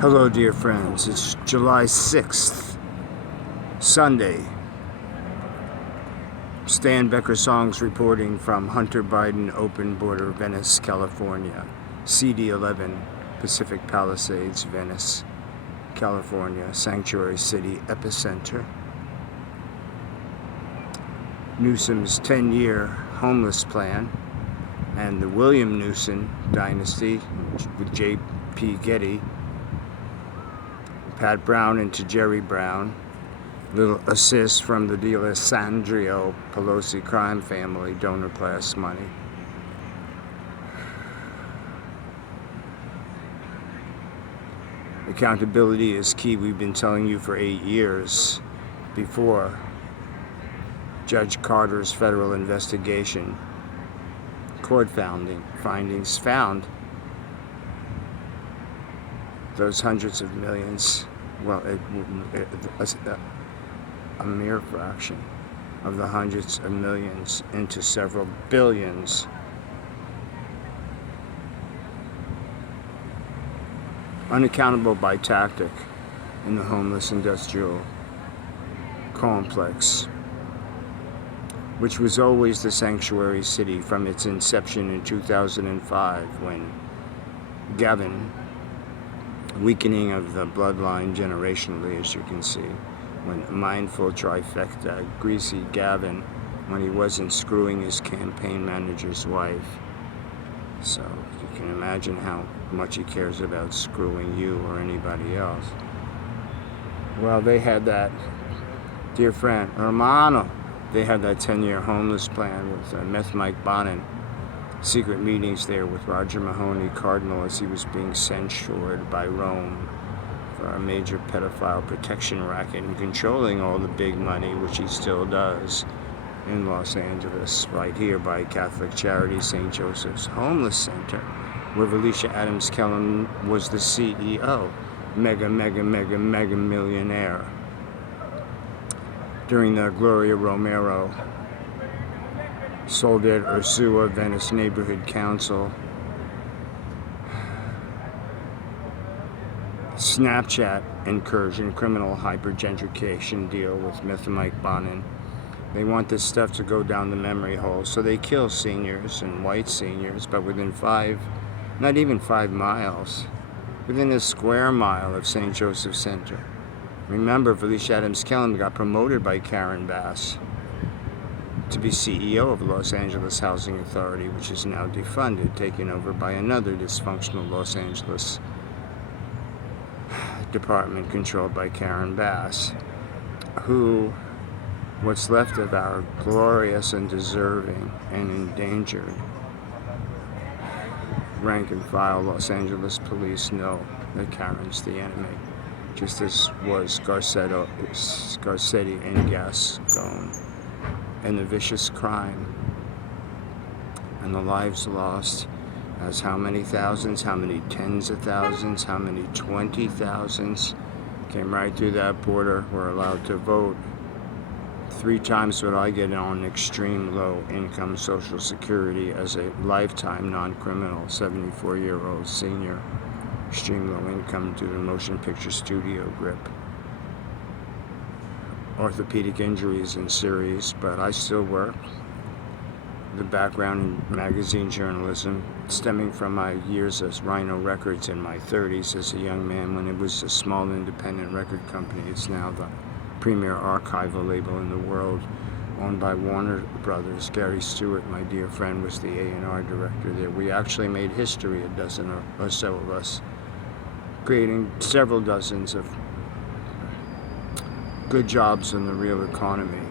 Hello, dear friends. It's July 6th, Sunday. Stan Becker Songs reporting from Hunter Biden Open Border, Venice, California. CD11, Pacific Palisades, Venice, California. Sanctuary City Epicenter. Newsom's 10-year homeless plan and the William Newsom dynasty with J.P. Getty, Pat Brown into Jerry Brown, little assist from the Alexandria Pelosi crime family, donor class money. Accountability is key. We've been telling you for 8 years before Judge Carter's federal investigation. Court findings found those hundreds of millions, well, a mere fraction of the hundreds of millions into several billions. Unaccountable by tactic in the homeless industrial complex, which was always the sanctuary city from its inception in 2005 when Gavin, weakening of the bloodline generationally, as you can see, when mindful trifecta, greasy Gavin, when he wasn't screwing his campaign manager's wife. So you can imagine how much he cares about screwing you or anybody else. Well, they had that, dear friend, hermano, they had that 10-year homeless plan with Meth Mike Bonin. Secret meetings there with Roger Mahoney, Cardinal, as he was being censured by Rome for a major pedophile protection racket and controlling all the big money, which he still does, in Los Angeles, right here by Catholic Charity St. Joseph's Homeless Center, where Felicia Adams Kellum was the CEO, mega millionaire. During the Gloria Romero Soledad Ursua Venice Neighborhood Council Snapchat incursion, criminal hypergentrification deal with Meth Mike Bonin. They want this stuff to go down the memory hole, so they kill seniors and white seniors, but within not even 5 miles, within a square mile of St. Joseph Center. Remember, Felicia Adams Kellum got promoted by Karen Bass to be CEO of Los Angeles Housing Authority, which is now defunded, taken over by another dysfunctional Los Angeles department controlled by Karen Bass, who, what's left of our glorious and deserving and endangered rank and file Los Angeles police know that Karen's the enemy, just as was Garcetti and Gascon, and the vicious crime and the lives lost, as how many thousands, how many tens of thousands, how many 20,000s came right through that border, were allowed to vote. 3 times what I get on extreme low income Social Security as a lifetime non-criminal 74-year-old senior, extreme low income due to motion picture studio grip, orthopedic injuries and series, but I still work. The background in magazine journalism stemming from my years as Rhino Records in my 30s as a young man when it was a small independent record company. It's now the premier archival label in the world, owned by Warner Brothers. Gary Stewart, my dear friend, was the A&R director there. We actually made history, a dozen or so of us, creating several dozens of good jobs in the real economy,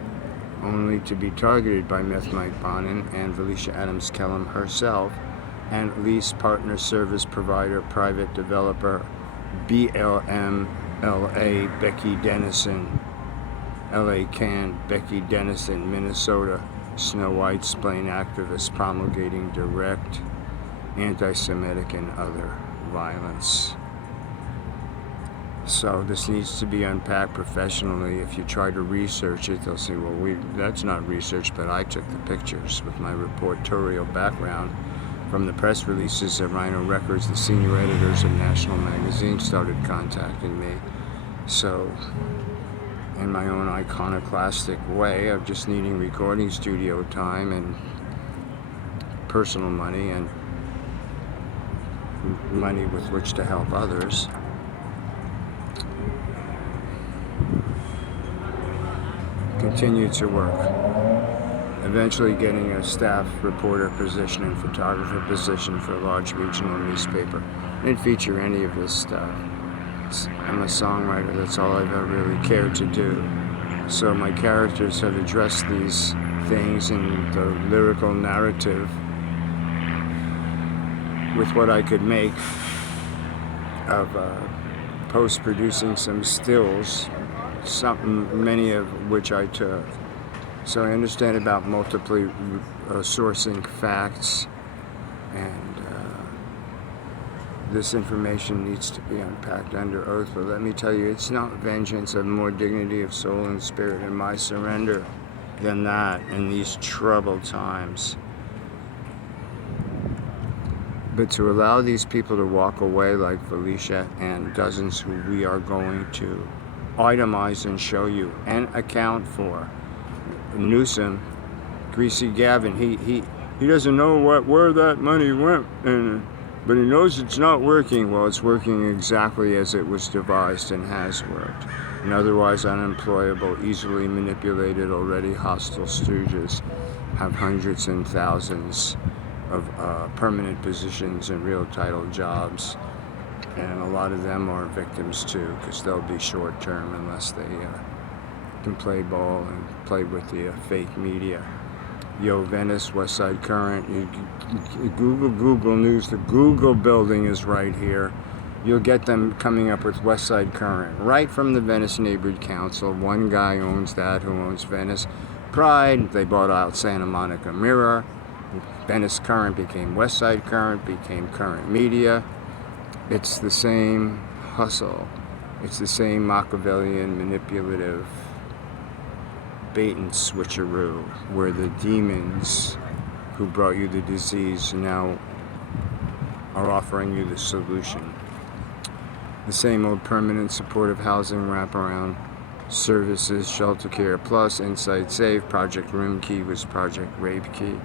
only to be targeted by Meth Mike Bonin and Felicia Adams Kellum herself, and lease partner service provider, private developer, BLM-LA Becky Dennison, LA Can Becky Dennison, Minnesota Snow White Splain activist promulgating direct anti-Semitic and other violence. So this needs to be unpacked professionally. If you try to research it, they'll say, well, that's not research, but I took the pictures with my reportorial background. from the press releases at Rhino Records, the senior editors of national magazines started contacting me. So, in my own iconoclastic way of just needing recording studio time and personal money and money with which to help others, continued to work. Eventually getting a staff reporter position and photographer position for a large regional newspaper. I didn't feature any of this stuff. I'm a songwriter, that's all I've ever really cared to do. So my characters have addressed these things in the lyrical narrative with what I could make of post-producing some stills, many of which I took. So I understand about multiply sourcing facts, and this information needs to be unpacked under oath. But let me tell you, it's not vengeance of more dignity of soul and spirit and my surrender than that in these troubled times. But to allow these people to walk away like Felicia and dozens who we are going to itemize and show you and account for. Newsom, Greasy Gavin, he doesn't know where that money went, but he knows it's not working. Well, it's working exactly as it was devised and has worked. And otherwise unemployable, easily manipulated, already hostile stooges have hundreds and thousands of permanent positions and real title jobs. And a lot of them are victims too, because they'll be short term unless they can play ball and play with the fake media. Yo, Venice, West Side Current, you Google News, the Google building is right here. You'll get them coming up with West Side Current, right from the Venice Neighborhood Council. One guy owns that, who owns Venice Pride. They bought out Santa Monica Mirror. Venice Current became West Side Current, became Current Media. It's the same hustle. It's the same Machiavellian, manipulative bait and switcheroo, where the demons who brought you the disease now are offering you the solution. The same old permanent supportive housing wraparound services, Shelter Care Plus, Insight Save, Project Room Key was Project Rape Key.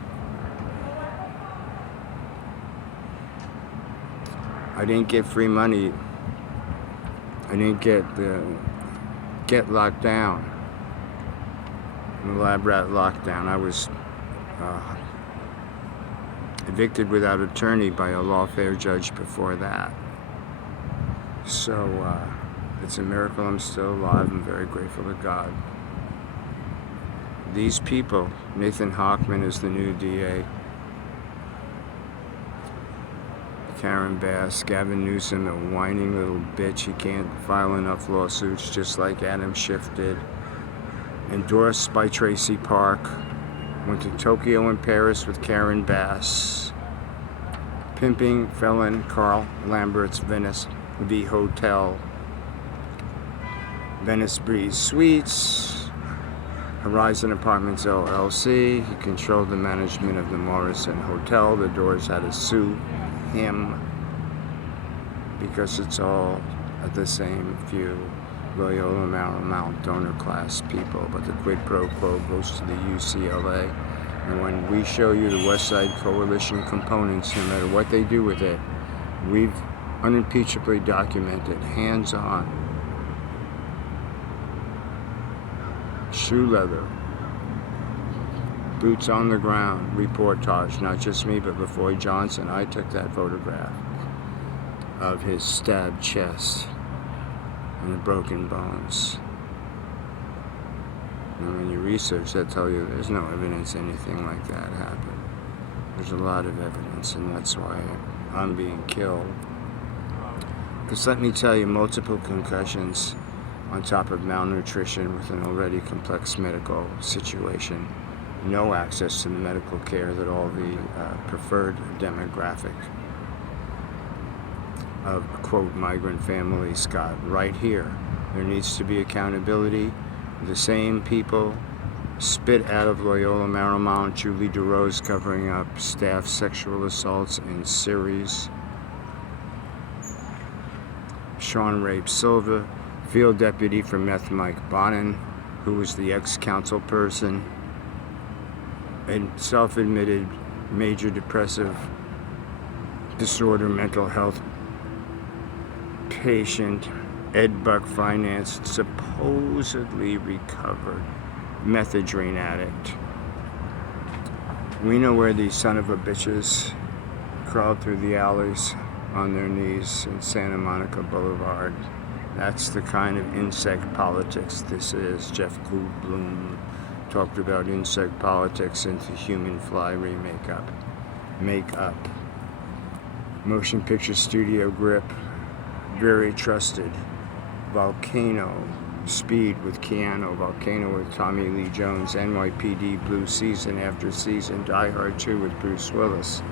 I didn't get free money. I didn't get locked down. In the lab rat lockdown. I was evicted without attorney by a lawfare judge before that. So it's a miracle I'm still alive. I'm very grateful to God. These people, Nathan Hochman is the new DA. Karen Bass, Gavin Newsom, a whining little bitch. He can't file enough lawsuits, just like Adam Schiff did. Endorsed by Tracy Park. Went to Tokyo and Paris with Karen Bass. Pimping felon Carl Lambert's Venice V Hotel. Venice Breeze Suites. Horizon Apartments LLC. He controlled the management of the Morrison Hotel. The Doors had to sue him because it's all at the same few Loyola Marymount donor class people, but the quid pro quo goes to the UCLA. And when we show you the West Side Coalition components, no matter what they do with it, we've unimpeachably documented, hands-on, shoe leather, boots on the ground, reportage, not just me, but LaFoy Johnson. I took that photograph of his stabbed chest and the broken bones. And when you research, they tell you there's no evidence anything like that happened. There's a lot of evidence, and that's why I'm being killed. Because let me tell you, multiple concussions on top of malnutrition with an already complex medical situation, no access to the medical care that all the preferred demographic of, quote, migrant families got right here. There needs to be accountability. The same people Spit out of Loyola Marymount, Julie DeRose covering up staff sexual assaults in series. Sean Rape Silva, field deputy for Meth Mike Bonin, who was the ex-council person, and self-admitted major depressive disorder mental health patient. Ed Buck financed supposedly recovered methadone addict. We know where these son of a bitches crawled through the alleys on their knees in Santa Monica Boulevard. That's the kind of insect politics this is. Jeff Goldblum talked about insect politics into human fly makeup. Motion picture studio grip, very trusted. Volcano, Speed with Keanu, Volcano with Tommy Lee Jones, NYPD Blue season after season, Die Hard 2 with Bruce Willis.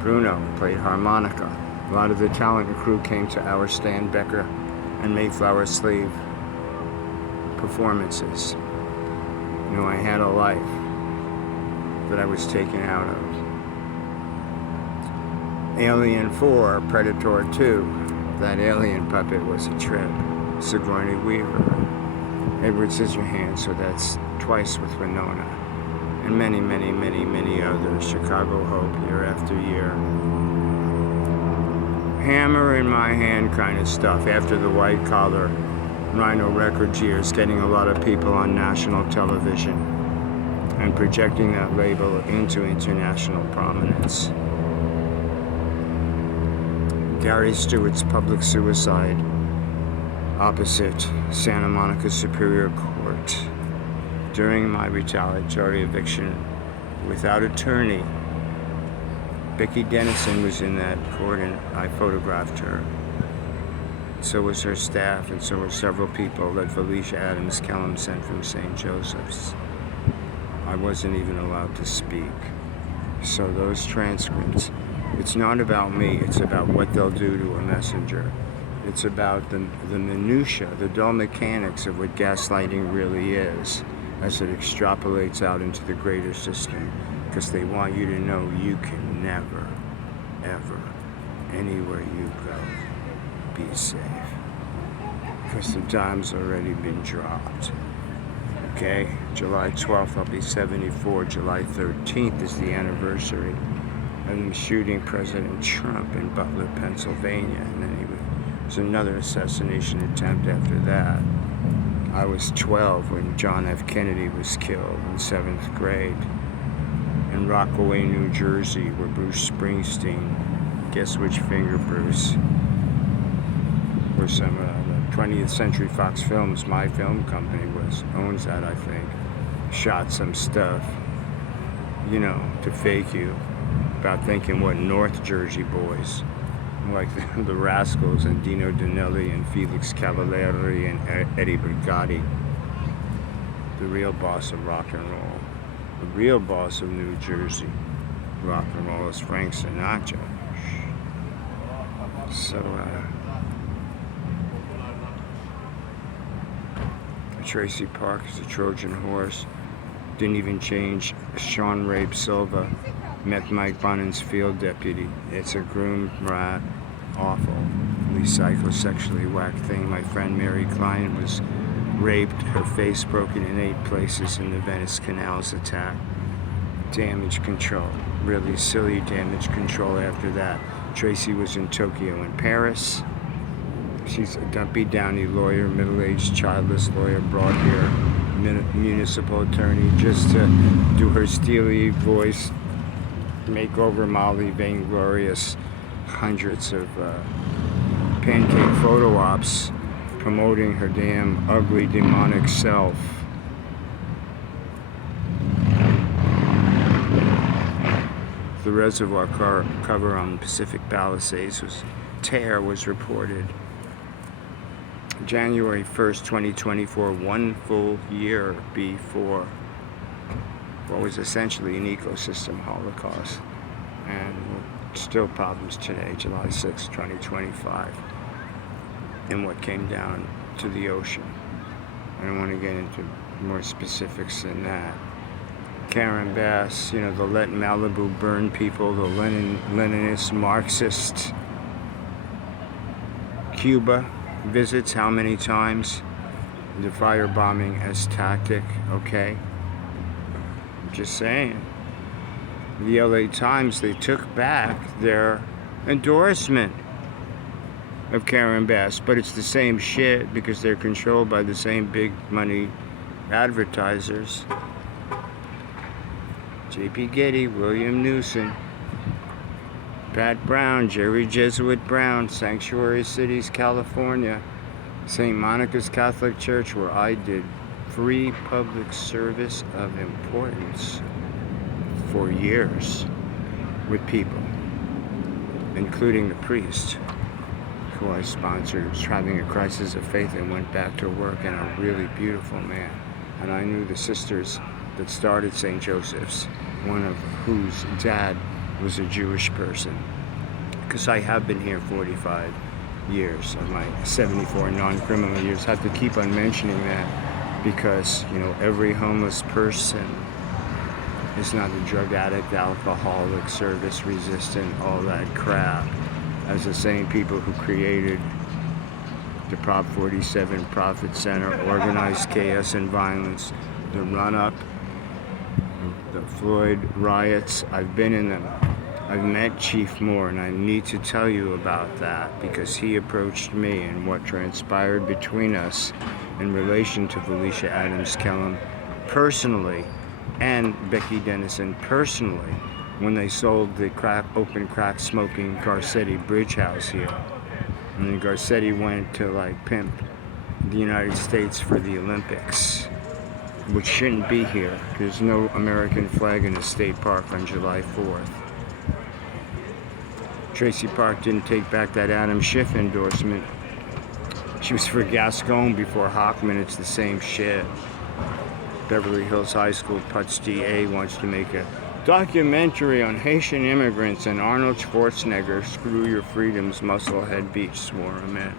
Bruno played harmonica. A lot of the talent and crew came to our Stan Becker and Mayflower Slave performances. You know, I had a life that I was taken out of. Alien 4, Predator 2, that alien puppet was a trip. Sigourney Weaver, Edward Scissorhands, so that's twice with Winona, and many, many, many, many others. Chicago Hope, year after year. Hammer in my hand kind of stuff after the white collar Rhino Records years, getting a lot of people on national television and projecting that label into international prominence. Gary Stewart's public suicide opposite Santa Monica Superior Court during my retaliatory eviction without attorney. Becky Dennison was in that court and I photographed her. So was her staff, and so were several people that Felicia Adams Kellum sent from St. Joseph's. I wasn't even allowed to speak. So those transcripts, it's not about me, it's about what they'll do to a messenger. It's about the minutiae, the dull mechanics of what gaslighting really is, as it extrapolates out into the greater system, because they want you to know you can never, ever, anywhere you go, be safe. Because the dime's already been dropped. Okay? July 12th, I'll be 74. July 13th is the anniversary of them shooting President Trump in Butler, Pennsylvania, and then there's another assassination attempt after that. I was 12 when John F. Kennedy was killed in 7th grade. In Rockaway, New Jersey, where Bruce Springsteen, guess which finger, Bruce? Where some 20th Century Fox Films, my film company owns that, I think, shot some stuff, you know, to fake you, about thinking what North Jersey boys, like the Rascals and Dino Danelli and Felix Cavalieri and Eddie Brigatti, the real boss of rock and roll. The real boss of New Jersey rock and roll is Frank Sinatra. So, Tracy Park is a Trojan horse. Didn't even change. Sean Rape Silva, Meth Mike Bonin's field deputy. It's a groomed rat, awfully psychosexually whacked thing. My friend Mary Klein was raped, her face broken in 8 places in the Venice Canals attack. Damage control, really silly damage control after that. Tracy was in Tokyo and Paris. She's a Dumpy Downey lawyer, middle-aged, childless lawyer, brought here, municipal attorney, just to do her steely voice, make over Molly, vainglorious, hundreds of pancake photo ops promoting her damn ugly, demonic self. The reservoir cover on Pacific Palisades tear was reported January 1st, 2024, 1 full year before what was essentially an ecosystem holocaust. And still problems today, July 6th, 2025, and what came down to the ocean. I don't want to get into more specifics than that. Karen Bass, you know, the Let Malibu Burn people, the Leninist Marxist. Cuba visits how many times? The firebombing as tactic, okay? Just saying. The LA Times, they took back their endorsement of Karen Bass, but it's the same shit because they're controlled by the same big money advertisers. J.P. Getty, William Newsom, Pat Brown, Jerry Jesuit Brown, Sanctuary Cities, California, St. Monica's Catholic Church, where I did free public service of importance for years with people, including the priest who I sponsored, was having a crisis of faith and went back to work, and a really beautiful man. And I knew the sisters that started St. Joseph's, one of whose dad was a Jewish person, because I have been here 45 years of my 74 non-criminal years. Have to keep on mentioning that because, you know, every homeless person is not a drug addict, alcoholic, service resistant, all that crap. As the same people who created the Prop 47 Profit Center, organized chaos and violence, the run-up, the Floyd riots, I've been in them. I've met Chief Moore, and I need to tell you about that because he approached me and what transpired between us in relation to Felicia Adams Kellum personally, and Becky Dennison personally, when they sold the open crack smoking Garcetti Bridge House here. And then Garcetti went to like pimp the United States for the Olympics, which shouldn't be here. There's no American flag in the state park on July 4th. Tracy Park didn't take back that Adam Schiff endorsement. She was for Gascon before Hockman. It's the same shit. Beverly Hills High School Putz DA wants to make a documentary on Haitian immigrants, and Arnold Schwarzenegger, Screw Your Freedoms, Musclehead Beach, swore him in.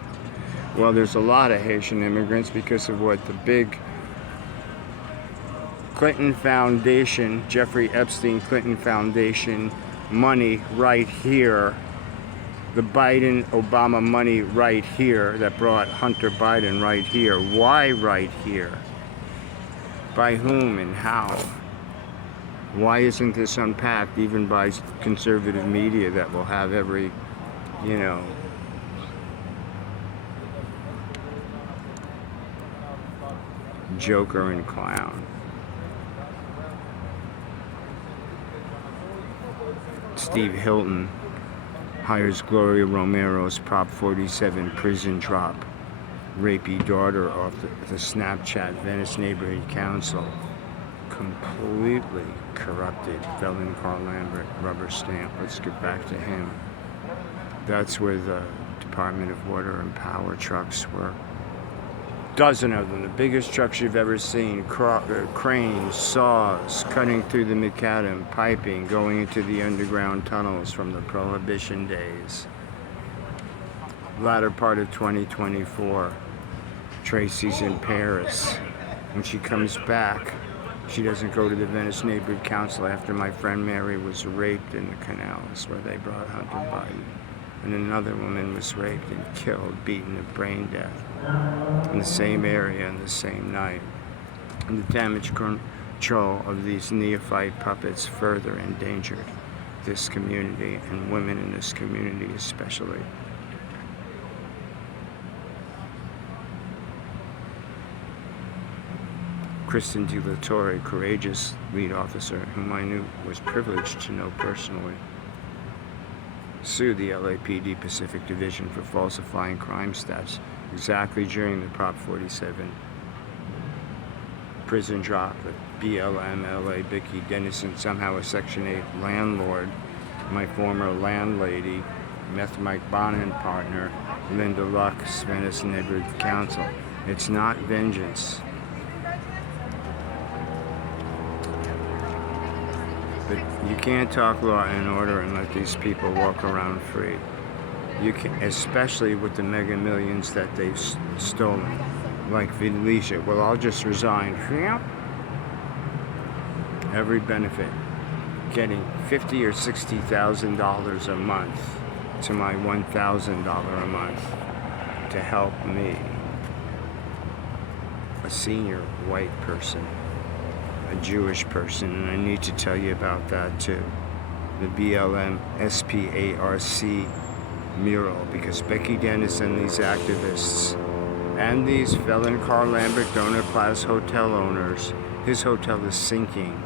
Well, there's a lot of Haitian immigrants because of what the big Clinton Foundation, Jeffrey Epstein Clinton Foundation money right here, the Biden-Obama money right here that brought Hunter Biden right here. Why right here? By whom and how? Why isn't this unpacked even by conservative media that will have every, you know, joker and clown? Steve Hilton hires Gloria Romero's Prop 47 prison drop rapey daughter off the Snapchat Venice Neighborhood Council. Completely corrupted. Felon Carl Lambert, rubber stamp. Let's get back to him. That's where the Department of Water and Power trucks were. Dozen of them, the biggest trucks you've ever seen. Cranes, saws, cutting through the macadam, piping, going into the underground tunnels from the Prohibition days. Latter part of 2024. Tracy's in Paris. When she comes back, she doesn't go to the Venice Neighborhood Council after my friend Mary was raped in the canals where they brought Hunter Biden. And another woman was raped and killed, beaten to brain death in the same area on the same night. And the damage control of these neophyte puppets further endangered this community and women in this community especially. Kristen De La Torre, courageous lead officer, whom I knew was privileged to know personally, sued the LAPD Pacific Division for falsifying crime stats exactly during the Prop 47 prison drop. The BLM, LA, Becky Dennison, somehow a Section 8 landlord, my former landlady, Meth Mike Bonin partner, Linda Lux, Venice Neighborhood Council. It's not vengeance. But you can't talk law and order and let these people walk around free. You can, especially with the mega millions that they've stolen. like VENICE. Well, I'll just resign. Every benefit, getting $50,000 or $60,000 a month to my $1,000 a month to help me, a senior white person, a Jewish person, and I need to tell you about that too. The BLM SPARC mural, because Becky Dennis and these activists and these felon Carl Lambert donor class hotel owners, his hotel is sinking.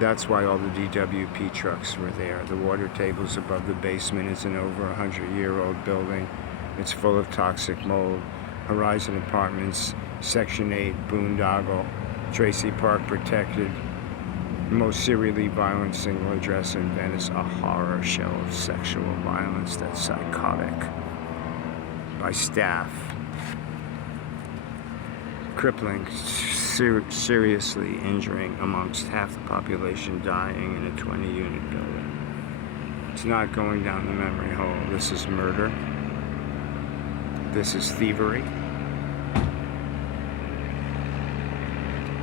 That's why all the DWP trucks were there. The water table's above the basement. It's an over 100-year-old building. It's full of toxic mold. Horizon Apartments, Section 8, Boondoggle, Tracy Park protected. Most serially violent single address in Venice, a horror show of sexual violence that's psychotic by staff. Crippling, seriously injuring amongst half the population, dying in a 20-unit building. It's not going down the memory hole. This is murder. This is thievery.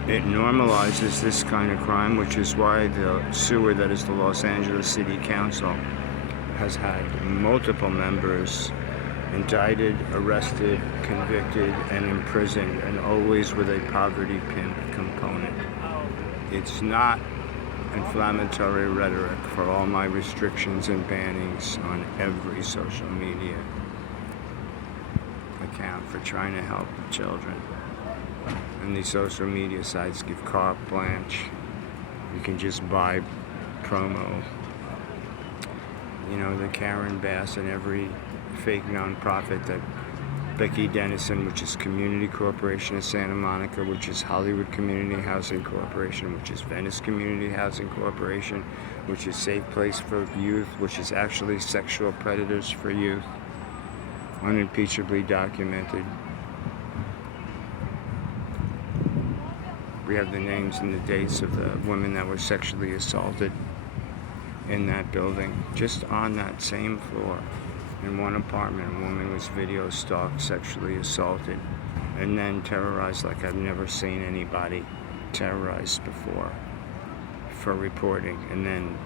It normalizes this kind of crime, which is why the sewer that is the Los Angeles City Council has had multiple members indicted, arrested, convicted, and imprisoned, and always with a poverty pimp component. It's not inflammatory rhetoric for all my restrictions and bannings on every social media account for trying to help the children. And these social media sites give carte blanche. You can just buy promo. You know, the Karen Bass and every fake nonprofit that Becky Dennison, which is Community Corporation of Santa Monica, which is Hollywood Community Housing Corporation, which is Venice Community Housing Corporation, which is Safe Place for Youth, which is actually sexual predators for youth, unimpeachably documented. We have the names and the dates of the women that were sexually assaulted in that building, just on that same floor. In one apartment, a woman was video stalked, sexually assaulted, and then terrorized like I've never seen anybody terrorized before for reporting. And then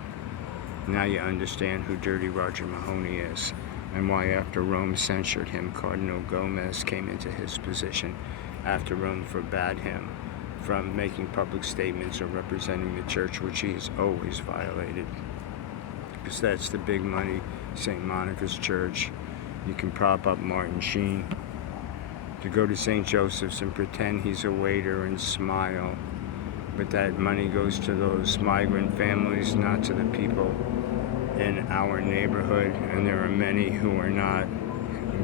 now you understand who Dirty Roger Mahoney is, and why after Rome censured him, Cardinal Gomez came into his position after Rome forbade him from making public statements or representing the church, which he has always violated. Because that's the big money, St. Monica's Church. You can prop up Martin Sheen to go to St. Joseph's and pretend he's a waiter and smile. But that money goes to those migrant families, not to the people in our neighborhood. And there are many who are not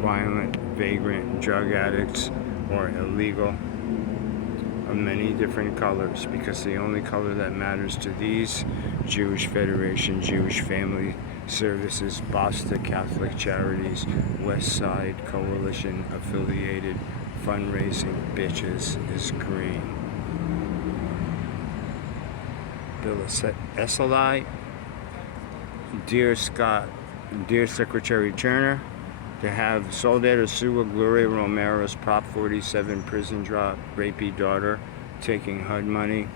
violent, vagrant, drug addicts, or illegal, of many different colors, because the only color that matters to these: Jewish Federation, Jewish Family Services, Basta Catholic Charities, West Side Coalition affiliated fundraising bitches, is green. Bill Esselai, dear Secretary Turner, to have Soledad Sua Gloria Romero's Prop 47 prison drop rapey daughter taking HUD money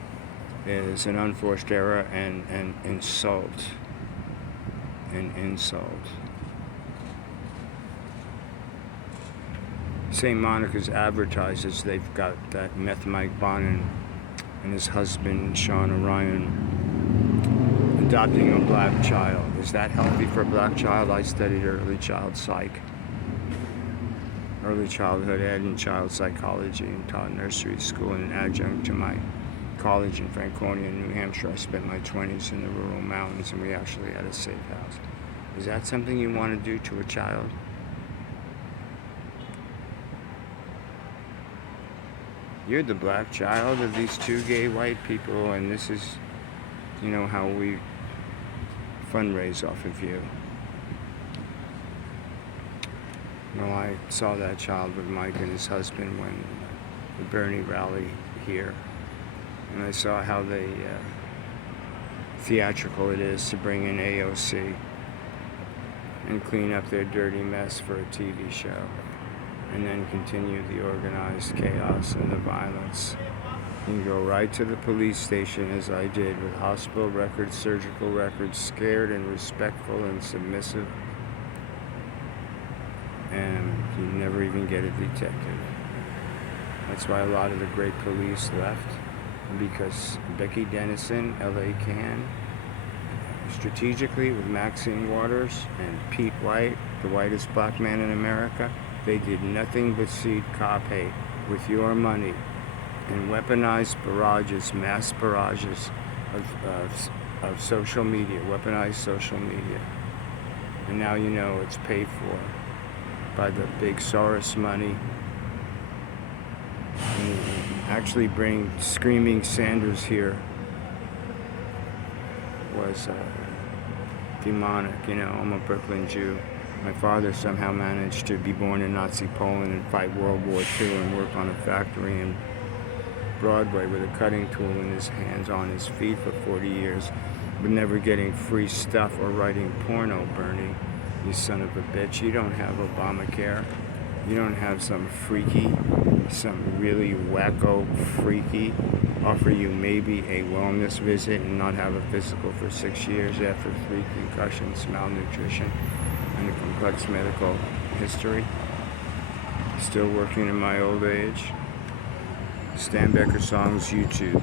is an unforced error and an insult. An insult. St. Monica's advertises they've got that meth Mike Bonin and his husband Sean Orion adopting a black child. Is that healthy for a black child? I studied early child psych, early childhood ed, and child psychology, and taught nursery school and an adjunct to my college in Franconia, New Hampshire. I spent my 20s in the rural mountains, and we actually had a safe house. Is that something you want to do to a child? You're the black child of these two gay white people, and this is, you know, how we fundraise off of you. Well, I saw that child with Mike and his husband when the Bouinie rally here, and I saw how theatrical it is to bring in AOC and clean up their dirty mess for a TV show. and then continue the organized chaos and the violence. You go right to the police station, as I did, with hospital records, surgical records, scared and respectful and submissive, and you never even get a detective. That's why a lot of the great police left, because Becky Dennison, L.A. Can, strategically with Maxine Waters and Pete White, the whitest black man in America, they did nothing but seed cop hate with your money and weaponized barrages, mass barrages of social media, weaponized social media. And now you know it's paid for by the big Soros money. And actually bring Screaming Sanders here was demonic. You know, I'm a Brooklyn Jew. My father somehow managed to be born in Nazi Poland and fight World War II and work on a factory in Broadway with a cutting tool in his hands, on his feet for 40 years, but never getting free stuff or writing porno, Bernie. You son of a bitch. You don't have Obamacare. You don't have some really wacko freaky offer you maybe a wellness visit and not have a physical for 6 years after 3 concussions, malnutrition, and a complex medical history. Still working in my old age. Stan Becker Songs, YouTube.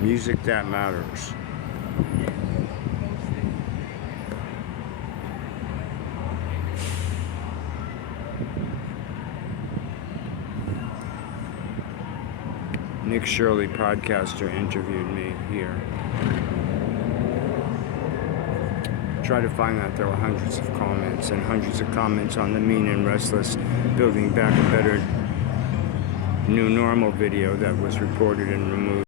Music that matters. Nick Shirley, podcaster, interviewed me here. Try to find that there were hundreds of comments and hundreds of comments on the Mean and Restless Building Back a Better New Normal video that was reported and removed.